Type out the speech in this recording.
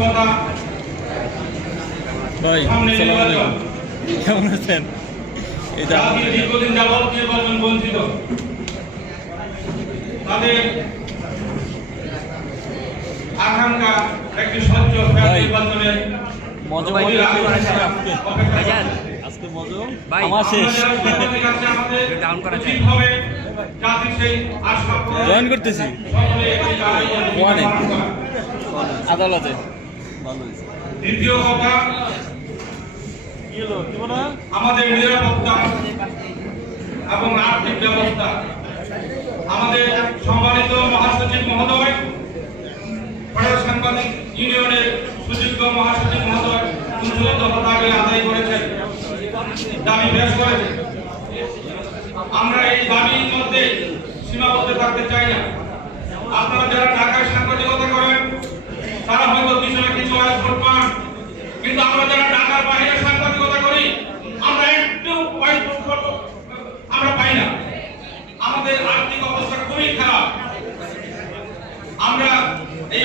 কথা। ভাই কেমন আছেন? দীর্ঘদিন যাবৎ নির্বাচন বঞ্চিত তাদের আকাঙ্ক্ষা একটি স্বচ্ছ নির্বাচনের জয়েন করতেছি। আদালতে। দ্বিতীয় কথা, আমাদের নিরাপত্তা এবং আর্থিক ব্যবস্থা। আমাদের সম্মানিত মহাসচিব মহোদয় ফেডারেল সাংবাদিক ইউনিয়নের সুযোগ্য মহাসচিব মহোদয় আগে আদায় করেছেন, দাবি পেশ করেছেন। আমরা এই দাবির মধ্যে সীমাবদ্ধ থাকতে চাই না। এই